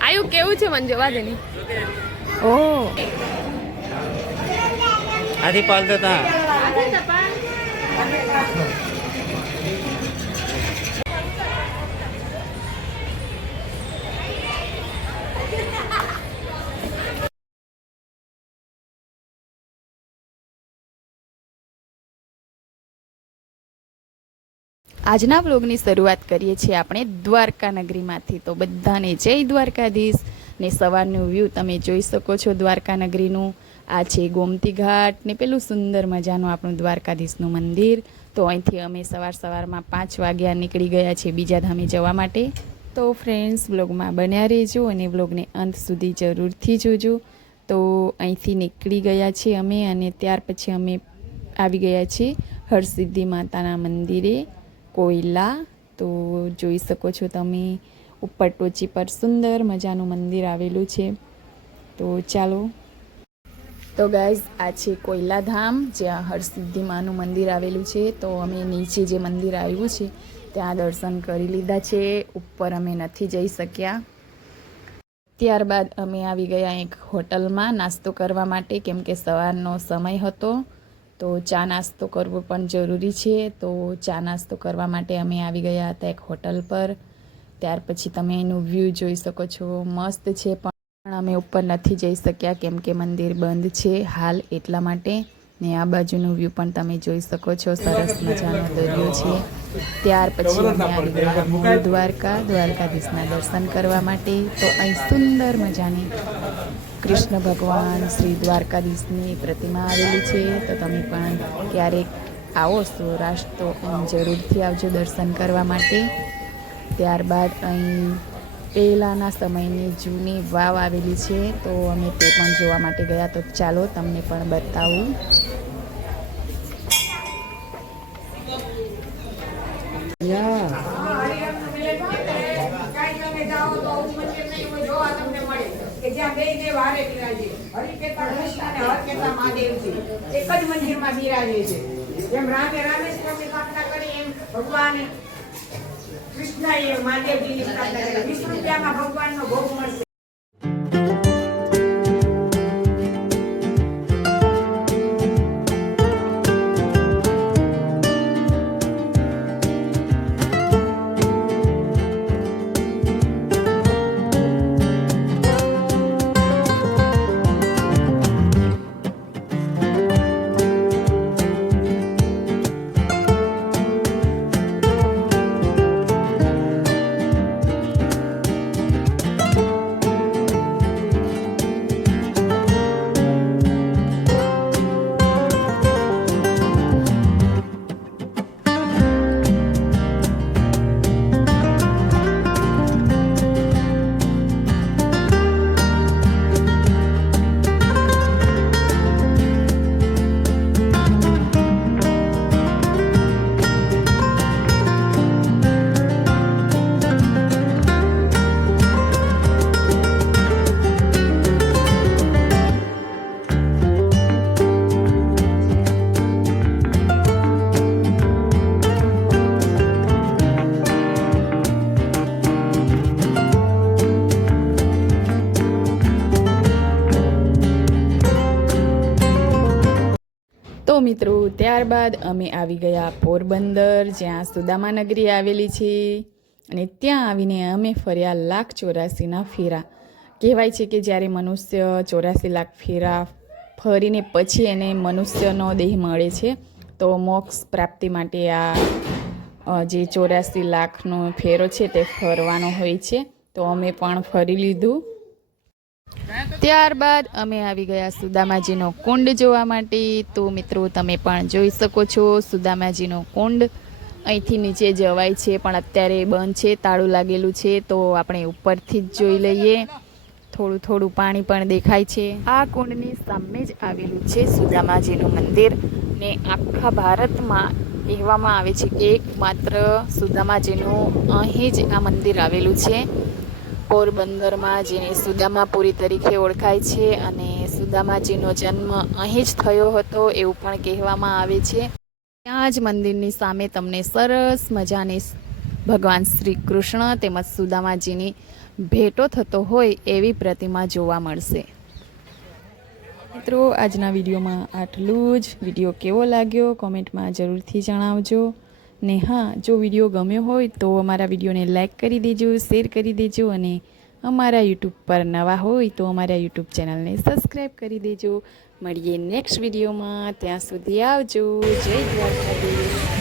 આયુ કેવું છે મને જોવા દે. ઓ આથી પાલતા હતા. આજના વ્લોગની શરૂઆત કરીએ છીએ આપણે દ્વારકા નગરીમાંથી. તો બધાને જય દ્વારકાધીશ. ને સવારનું વ્યૂ તમે જોઈ શકો છો દ્વારકા નગરીનું. આ છે ગોમતી ઘાટ ને પેલું સુંદર મજાનું આપણું દ્વારકાધીશનું મંદિર. તો અહીંથી અમે સવારમાં 5 વાગ્યા નીકળી ગયા છે બીજા ધામે જવા માટે. તો ફ્રેન્ડ્સ વ્લોગમાં બન્યા રહેજો અને વ્લોગને અંત સુધી જરૂરથી જોજો. તો અહીંથી નીકળી ગયા છીએ અમે અને ત્યાર પછી અમે આવી ગયા છીએ હરસિદ્ધિ માતાના મંદિરે કોયલા. તો જોઈ શકો છો તમે ઉપર ટોચી પર સુંદર મજાનું મંદિર આવેલું છે. તો ચાલો. તો ગાઈઝ આ છે કોયલા ધામ જ્યાં હરસિદ્ધિ માનું મંદિર આવેલું છે. તો અમે નીચે જે મંદિર આવ્યું છે ત્યાં દર્શન કરી લીધા છે. ઉપર અમે નથી જઈ શક્યા. ત્યારબાદ અમે આવી ગયા એક હોટલમાં નાસ્તો કરવા માટે, કેમ કે સવારનો સમય હતો તો ચા નાસ્તો કરવો પણ જરૂરી છે. તો ચા નાસ્તો કરવા માટે અમે આવી ગયા હતા એક હોટલ પર. ત્યાર પછી તમે એનું વ્યૂ જોઈ શકો છો, મસ્ત છે. પણ અમે ઉપર નથી જઈ શક્યા કેમ કે મંદિર બંધ છે હાલ એટલા માટે. ને આ બાજુનું વ્યૂ પણ તમે જોઈ શકો છો, સરસ મજાનો દરિયો છે. ત્યાર પછી અમે આવી ગયા મૂળ દ્વારકા, દ્વારકાધીશના દર્શન કરવા માટે. તો અહીં સુંદર મજાની કૃષ્ણ ભગવાન શ્રી દ્વારકાધીશની પ્રતિમા આવેલી છે. તો તમે પણ ક્યારેક આવો સૌરાષ્ટ્ર તો અહીં જરૂરથી આવજો દર્શન કરવા માટે. ત્યારબાદ અહીં પહેલાંના સમયની જૂની વાવ આવેલી છે. તો અમે તે પણ જોવા માટે ગયા. તો ચાલો તમને પણ બતાવું. જ્યાં બે દેવ હારે બિરાજે, હરિકેતા કૃષ્ણ અને હરકેતા મહાદેવજી એક જ મંદિરમાં બિરાજે છે. જેમ રામે રામેશ્વરની સ્થાપના કરી એમ ભગવાન કૃષ્ણએ મહાદેવજીની સ્થાપના કરી. 20 રૂપિયામાં ભગવાનનો ભોગ મળશે. તો મિત્રો ત્યારબાદ અમે આવી ગયા પોરબંદર, જ્યાં સુદામા નગરી આવેલી છે. અને ત્યાં આવીને અમે ફર્યા 1,84,ના ફેરા. કહેવાય છે કે જ્યારે મનુષ્ય 84 લાખ ફેરા ફરીને પછી એને મનુષ્યનો દેહ મળે છે તો મોક્ષ પ્રાપ્તિ માટે આ જે 84 લાખનો ફેરો છે તે ફરવાનો હોય છે. તો અમે પણ ફરી લીધું. ત્યારબાદ અમે આવી ગયા સુદામાજીનો કુંડ જોવા માટે. તો મિત્રો તમે પણ જોઈ શકો છો સુદામાજીનો કુંડ. અહીંથી નીચે જવાય છે પણ અત્યારે બંધ છે, તાળું લાગેલું છે. તો આપણે ઉપરથી જ જોઈ લઈએ. થોડું થોડું પાણી પણ દેખાય છે. આ કુંડની સામે જ આવેલું છે સુદામાજીનું મંદિર. ને આખા ભારતમાં કહેવામાં આવે છે કે એકમાત્ર સુદામાજીનું અહીં જ આ મંદિર આવેલું છે. પોરબંદરમાં જેને સુદામાપુરી તરીકે ઓળખાય છે અને સુદામાજીનો જન્મ અહીં જ થયો હતો એવું પણ કહેવામાં આવે છે. ત્યાં જ મંદિરની સામે તમને સરસ મજાની ભગવાન શ્રી કૃષ્ણ તેમજ સુદામાજીની ભેટો થતો હોય એવી પ્રતિમા જોવા મળશે. મિત્રો, આજના વિડીયોમાં આટલું જ. વિડીયો કેવો લાગ્યો કોમેન્ટમાં જરૂરથી જણાવજો. ને હા, જો વિડીયો ગમ્યો હોય તો અમારા વિડીયોને લાઈક કરી દેજો, શેર કરી દેજો અને અમારા યુટ્યુબ પર નવા હોય તો અમારા યુટ્યુબ ચેનલને સબસ્ક્રાઈબ કરી દેજો. મળીએ નેક્સ્ટ વિડીયોમાં. ત્યાં સુધી આવજો. જય દ્વારકાધીશ.